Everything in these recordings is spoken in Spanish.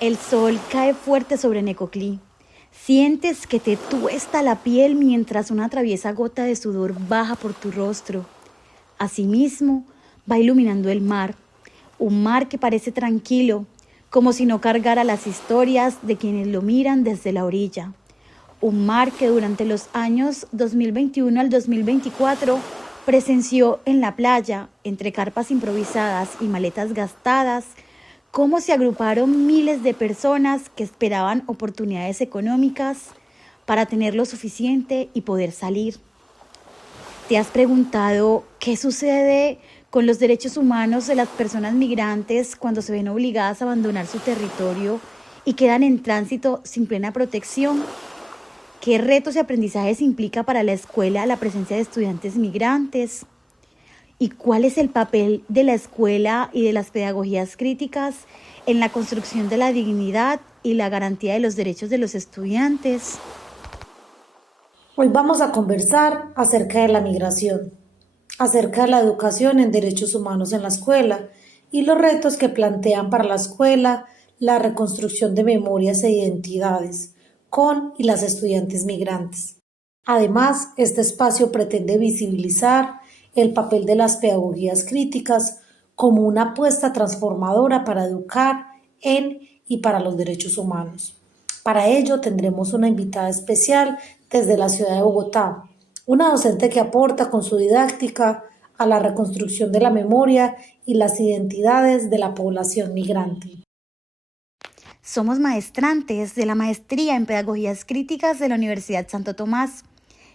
El sol cae fuerte sobre Necoclí. Sientes que te tuesta la piel mientras una traviesa gota de sudor baja por tu rostro. Asimismo, va iluminando el mar, un mar que parece tranquilo, como si no cargara las historias de quienes lo miran desde la orilla. Un mar que durante los años 2021 al 2024 presenció en la playa, entre carpas improvisadas y maletas gastadas, cómo se agruparon miles de personas que esperaban oportunidades económicas para tener lo suficiente y poder salir. ¿Te has preguntado qué sucede con los derechos humanos de las personas migrantes cuando se ven obligadas a abandonar su territorio y quedan en tránsito sin plena protección? ¿Qué retos y aprendizajes implica para la escuela la presencia de estudiantes migrantes? ¿Y cuál es el papel de la escuela y de las pedagogías críticas en la construcción de la dignidad y la garantía de los derechos de los estudiantes? Hoy vamos a conversar acerca de la migración, acerca de la educación en derechos humanos en la escuela y los retos que plantean para la escuela la reconstrucción de memorias e identidades con y las estudiantes migrantes. Además, este espacio pretende visibilizar el papel de las pedagogías críticas como una apuesta transformadora para educar en y para los derechos humanos. Para ello tendremos una invitada especial desde la ciudad de Bogotá, una docente que aporta con su didáctica a la reconstrucción de la memoria y las identidades de la población migrante. Somos maestrantes de la Maestría en Pedagogías Críticas de la Universidad Santo Tomás.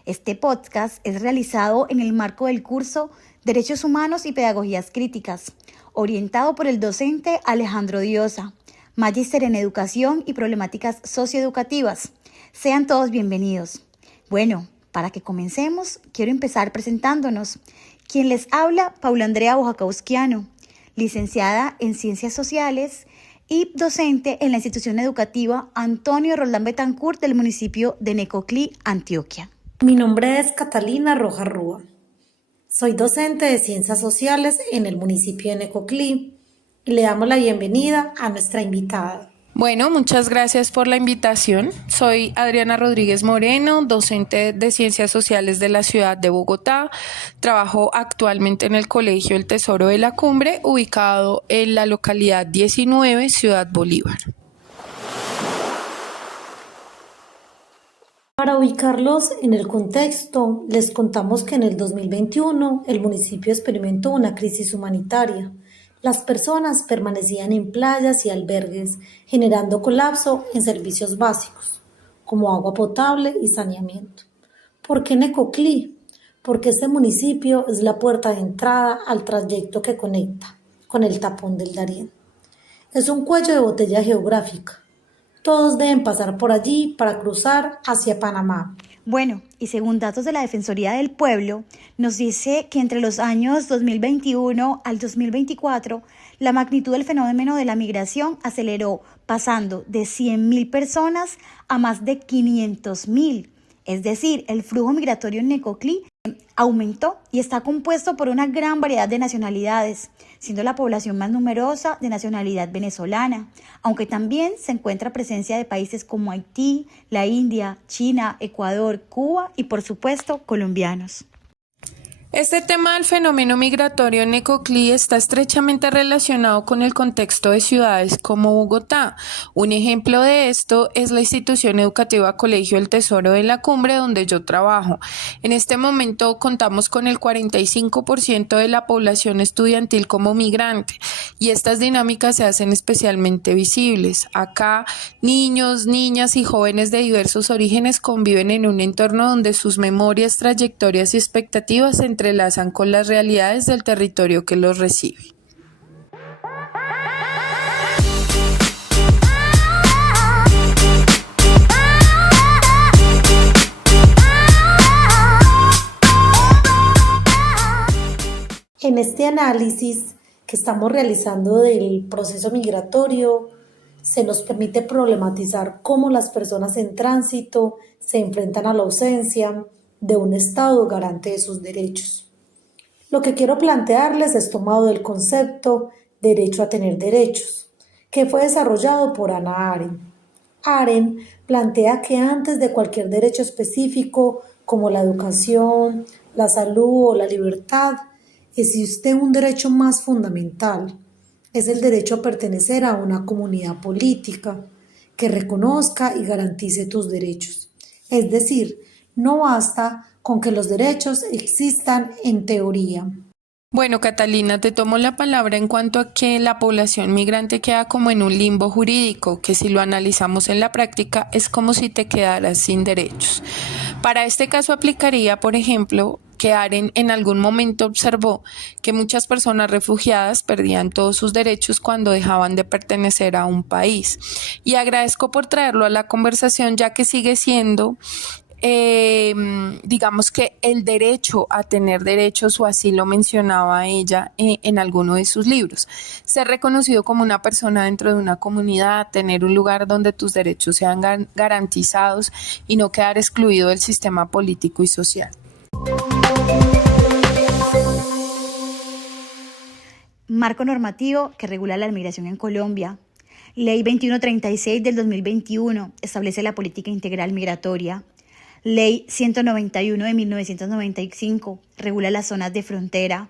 Este podcast es realizado en el marco del curso Derechos Humanos y Pedagogías Críticas, orientado por el docente Alejandro Diosa, magíster en Educación y Problemáticas Socioeducativas. Sean todos bienvenidos. Bueno, para que comencemos, quiero empezar presentándonos. Quien les habla, Paula Andrea Bojakowskiano, licenciada en Ciencias Sociales y docente en la institución educativa Antonio Roldán Betancourt del municipio de Necoclí, Antioquia. Mi nombre es Catalina Rojas Rúa. Soy docente de Ciencias Sociales en el municipio de Necoclí y le damos la bienvenida a nuestra invitada. Bueno, muchas gracias por la invitación. Soy Adriana Rodríguez Moreno, docente de Ciencias Sociales de la ciudad de Bogotá. Trabajo actualmente en el Colegio El Tesoro de la Cumbre, ubicado en la localidad 19, Ciudad Bolívar. Para ubicarlos en el contexto, les contamos que en el 2021 el municipio experimentó una crisis humanitaria. Las personas permanecían en playas y albergues, generando colapso en servicios básicos, como agua potable y saneamiento. ¿Por qué Necoclí? Porque este municipio es la puerta de entrada al trayecto que conecta con el tapón del Darién. Es un cuello de botella geográfica. Todos deben pasar por allí para cruzar hacia Panamá. Bueno, y según datos de la Defensoría del Pueblo, nos dice que entre los años 2021 al 2024, la magnitud del fenómeno de la migración aceleró, pasando de 100.000 personas a más de 500.000. Es decir, el flujo migratorio en Necoclí aumentó y está compuesto por una gran variedad de nacionalidades, siendo la población más numerosa de nacionalidad venezolana, aunque también se encuentra presencia de países como Haití, la India, China, Ecuador, Cuba y por supuesto colombianos. Este tema del fenómeno migratorio en Necoclí está estrechamente relacionado con el contexto de ciudades como Bogotá. Un ejemplo de esto es la institución educativa Colegio El Tesoro de la Cumbre, donde yo trabajo. En este momento contamos con el 45% de la población estudiantil como migrante y estas dinámicas se hacen especialmente visibles. Acá, niños, niñas y jóvenes de diversos orígenes conviven en un entorno donde sus memorias, trayectorias y expectativas se entrelazan con las realidades del territorio que los recibe. En este análisis que estamos realizando del proceso migratorio, se nos permite problematizar cómo las personas en tránsito se enfrentan a la ausencia de un Estado garante de sus derechos. Lo que quiero plantearles es tomado del concepto derecho a tener derechos, que fue desarrollado por Hannah Arendt. Arendt plantea que antes de cualquier derecho específico, como la educación, la salud o la libertad, existe un derecho más fundamental. Es el derecho a pertenecer a una comunidad política que reconozca y garantice tus derechos. Es decir, no basta con que los derechos existan en teoría. Bueno, Catalina, te tomo la palabra en cuanto a que la población migrante queda como en un limbo jurídico, que si lo analizamos en la práctica es como si te quedaras sin derechos. Para este caso aplicaría, por ejemplo, que Arendt en algún momento observó que muchas personas refugiadas perdían todos sus derechos cuando dejaban de pertenecer a un país. Y agradezco por traerlo a la conversación, ya que sigue siendo digamos que el derecho a tener derechos, o así lo mencionaba ella en alguno de sus libros, ser reconocido como una persona dentro de una comunidad, tener un lugar donde tus derechos sean garantizados y no quedar excluido del sistema político y social. Marco normativo que regula la migración en Colombia. Ley 2136 del 2021 establece la política integral migratoria. Ley 191 de 1995 regula las zonas de frontera.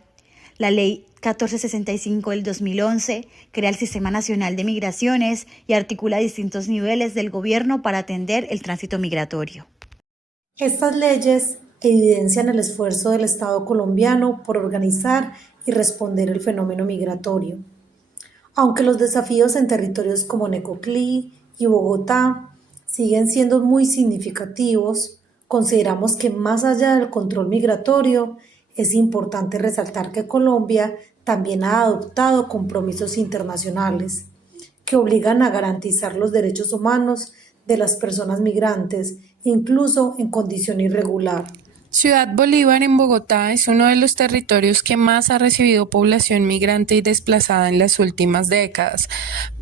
La Ley 1465 del 2011 crea el Sistema Nacional de Migraciones y articula distintos niveles del gobierno para atender el tránsito migratorio. Estas leyes evidencian el esfuerzo del Estado colombiano por organizar y responder el fenómeno migratorio. Aunque los desafíos en territorios como Necoclí y Bogotá siguen siendo muy significativos, consideramos que más allá del control migratorio, es importante resaltar que Colombia también ha adoptado compromisos internacionales que obligan a garantizar los derechos humanos de las personas migrantes, incluso en condición irregular. Ciudad Bolívar en Bogotá es uno de los territorios que más ha recibido población migrante y desplazada en las últimas décadas.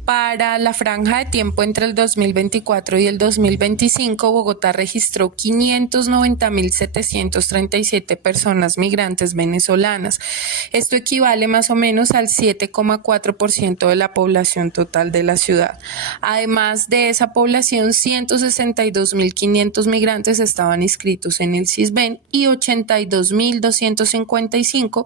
Para la franja de tiempo entre el 2024 y el 2025, Bogotá registró 590.737 personas migrantes venezolanas. Esto equivale más o menos al 7,4% de la población total de la ciudad. Además de esa población, 162.500 migrantes estaban inscritos en el Sisbén y 82.255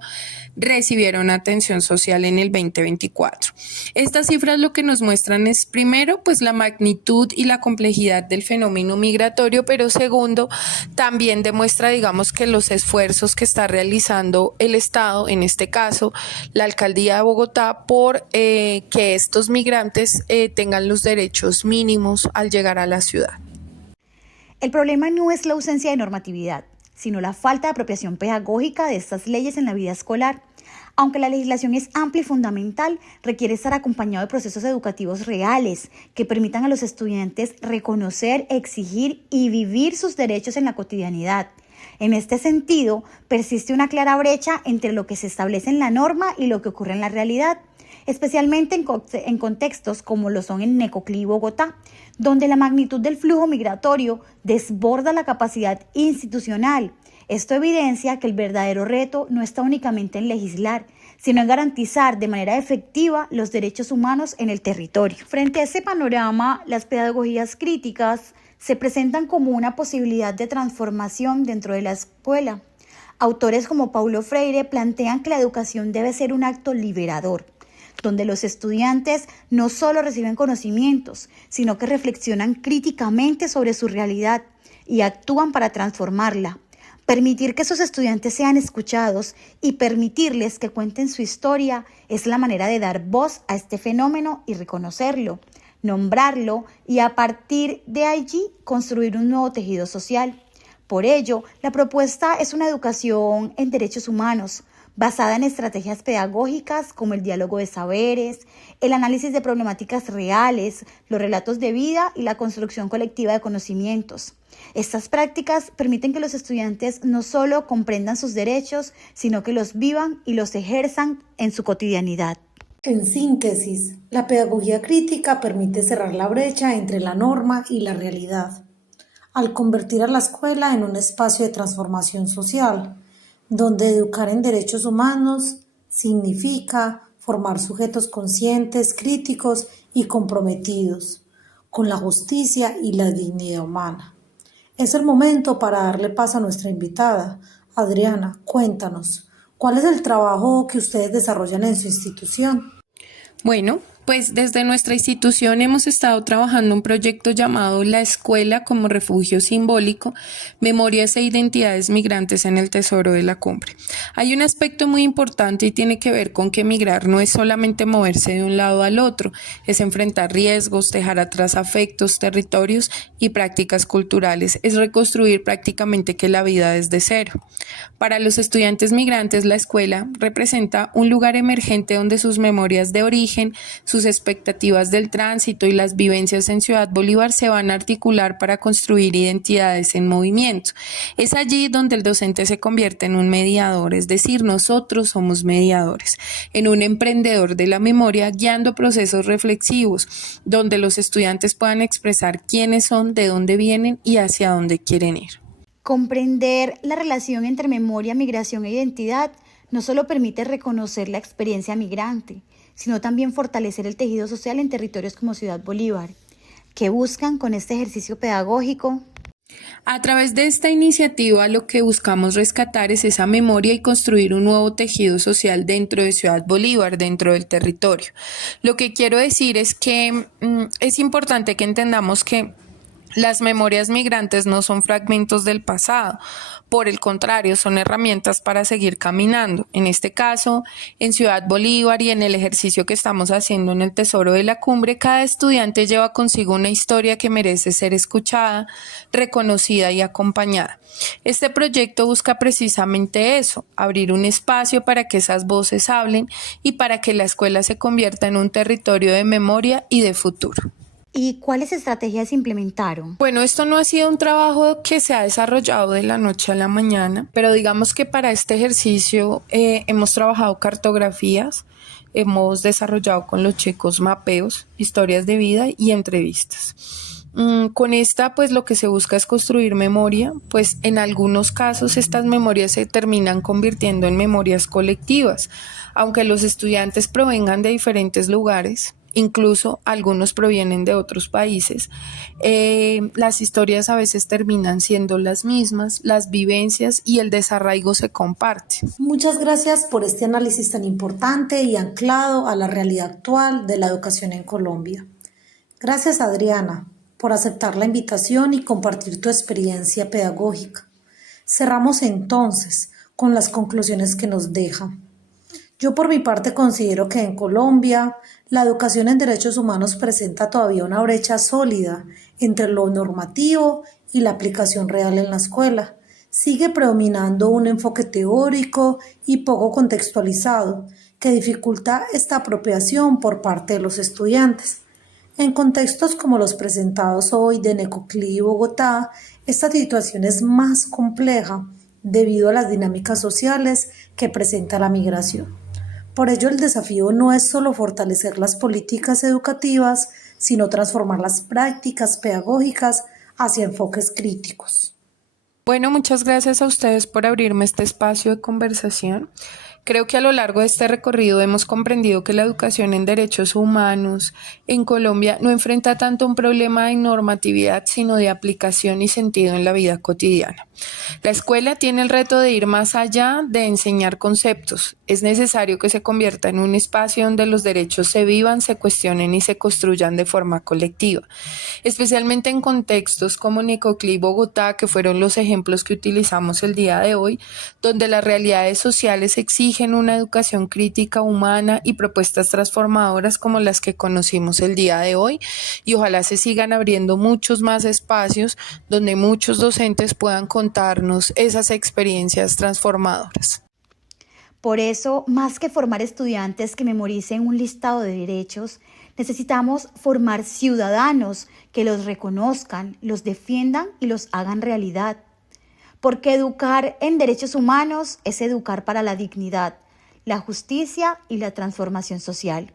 recibieron atención social en el 2024. Estas cifras lo que nos muestran es, primero, pues la magnitud y la complejidad del fenómeno migratorio, pero segundo, también demuestra, digamos, que los esfuerzos que está realizando el Estado, en este caso la Alcaldía de Bogotá, por que estos migrantes tengan los derechos mínimos al llegar a la ciudad. El problema no es la ausencia de normatividad, sino la falta de apropiación pedagógica de estas leyes en la vida escolar. Aunque la legislación es amplia y fundamental, requiere estar acompañado de procesos educativos reales que permitan a los estudiantes reconocer, exigir y vivir sus derechos en la cotidianidad. En este sentido, persiste una clara brecha entre lo que se establece en la norma y lo que ocurre en la realidad, especialmente en contextos como lo son en Necoclí y Bogotá, donde la magnitud del flujo migratorio desborda la capacidad institucional. Esto evidencia que el verdadero reto no está únicamente en legislar, sino en garantizar de manera efectiva los derechos humanos en el territorio. Frente a este panorama, las pedagogías críticas se presentan como una posibilidad de transformación dentro de la escuela. Autores como Paulo Freire plantean que la educación debe ser un acto liberador, donde los estudiantes no solo reciben conocimientos, sino que reflexionan críticamente sobre su realidad y actúan para transformarla. Permitir que esos estudiantes sean escuchados y permitirles que cuenten su historia es la manera de dar voz a este fenómeno y reconocerlo, nombrarlo y a partir de allí construir un nuevo tejido social. Por ello, la propuesta es una educación en derechos humanos, basada en estrategias pedagógicas como el diálogo de saberes, el análisis de problemáticas reales, los relatos de vida y la construcción colectiva de conocimientos. Estas prácticas permiten que los estudiantes no solo comprendan sus derechos, sino que los vivan y los ejerzan en su cotidianidad. En síntesis, la pedagogía crítica permite cerrar la brecha entre la norma y la realidad, al convertir a la escuela en un espacio de transformación social, donde educar en derechos humanos significa formar sujetos conscientes, críticos y comprometidos con la justicia y la dignidad humana. Es el momento para darle paso a nuestra invitada. Adriana, cuéntanos, ¿cuál es el trabajo que ustedes desarrollan en su institución? Bueno, pues desde nuestra institución hemos estado trabajando un proyecto llamado La Escuela como Refugio Simbólico, Memorias e Identidades Migrantes en el Tesoro de la Cumbre. Hay un aspecto muy importante y tiene que ver con que migrar no es solamente moverse de un lado al otro, es enfrentar riesgos, dejar atrás afectos, territorios y prácticas culturales, es reconstruir prácticamente que la vida desde cero. Para los estudiantes migrantes, la escuela representa un lugar emergente donde sus memorias de origen, sus expectativas del tránsito y las vivencias en Ciudad Bolívar se van a articular para construir identidades en movimiento. Es allí donde el docente se convierte en un mediador, es decir, nosotros somos mediadores, en un emprendedor de la memoria guiando procesos reflexivos, donde los estudiantes puedan expresar quiénes son, de dónde vienen y hacia dónde quieren ir. Comprender la relación entre memoria, migración e identidad no solo permite reconocer la experiencia migrante, sino también fortalecer el tejido social en territorios como Ciudad Bolívar. ¿Qué buscan con este ejercicio pedagógico? A través de esta iniciativa lo que buscamos rescatar es esa memoria y construir un nuevo tejido social dentro de Ciudad Bolívar, dentro del territorio. Lo que quiero decir es que es importante que entendamos que las memorias migrantes no son fragmentos del pasado, por el contrario, son herramientas para seguir caminando. En este caso, en Ciudad Bolívar y en el ejercicio que estamos haciendo en el Tesoro de la Cumbre, cada estudiante lleva consigo una historia que merece ser escuchada, reconocida y acompañada. Este proyecto busca precisamente eso, abrir un espacio para que esas voces hablen y para que la escuela se convierta en un territorio de memoria y de futuro. ¿Y cuáles estrategias implementaron? Bueno, esto no ha sido un trabajo que se ha desarrollado de la noche a la mañana, pero digamos que para este ejercicio hemos trabajado cartografías, hemos desarrollado con los chicos mapeos, historias de vida y entrevistas. Con esta, pues lo que se busca es construir memoria, pues en algunos casos estas memorias se terminan convirtiendo en memorias colectivas, aunque los estudiantes provengan de diferentes lugares. Incluso algunos provienen de otros países. Las historias a veces terminan siendo las mismas, las vivencias y el desarraigo se comparte. Muchas gracias por este análisis tan importante y anclado a la realidad actual de la educación en Colombia. Gracias, Adriana, por aceptar la invitación y compartir tu experiencia pedagógica. Cerramos entonces con las conclusiones que nos deja. Yo por mi parte considero que en Colombia la educación en derechos humanos presenta todavía una brecha sólida entre lo normativo y la aplicación real en la escuela. Sigue predominando un enfoque teórico y poco contextualizado que dificulta esta apropiación por parte de los estudiantes. En contextos como los presentados hoy de Necoclí y Bogotá, esta situación es más compleja debido a las dinámicas sociales que presenta la migración. Por ello, el desafío no es solo fortalecer las políticas educativas, sino transformar las prácticas pedagógicas hacia enfoques críticos. Bueno, muchas gracias a ustedes por abrirme este espacio de conversación. Creo que a lo largo de este recorrido hemos comprendido que la educación en derechos humanos en Colombia no enfrenta tanto un problema de normatividad, sino de aplicación y sentido en la vida cotidiana. La escuela tiene el reto de ir más allá de enseñar conceptos. Es necesario que se convierta en un espacio donde los derechos se vivan, se cuestionen y se construyan de forma colectiva, especialmente en contextos como Necoclí y Bogotá, que fueron los ejemplos que utilizamos el día de hoy, donde las realidades sociales exigen una educación crítica, humana y propuestas transformadoras como las que conocimos el día de hoy, y ojalá se sigan abriendo muchos más espacios donde muchos docentes puedan contarnos esas experiencias transformadoras. Por eso, más que formar estudiantes que memoricen un listado de derechos, necesitamos formar ciudadanos que los reconozcan, los defiendan y los hagan realidad. Porque educar en derechos humanos es educar para la dignidad, la justicia y la transformación social.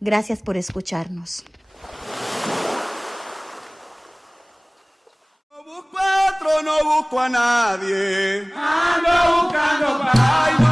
Gracias por escucharnos. No busco a otro, no busco a nadie. Ando buscando paz.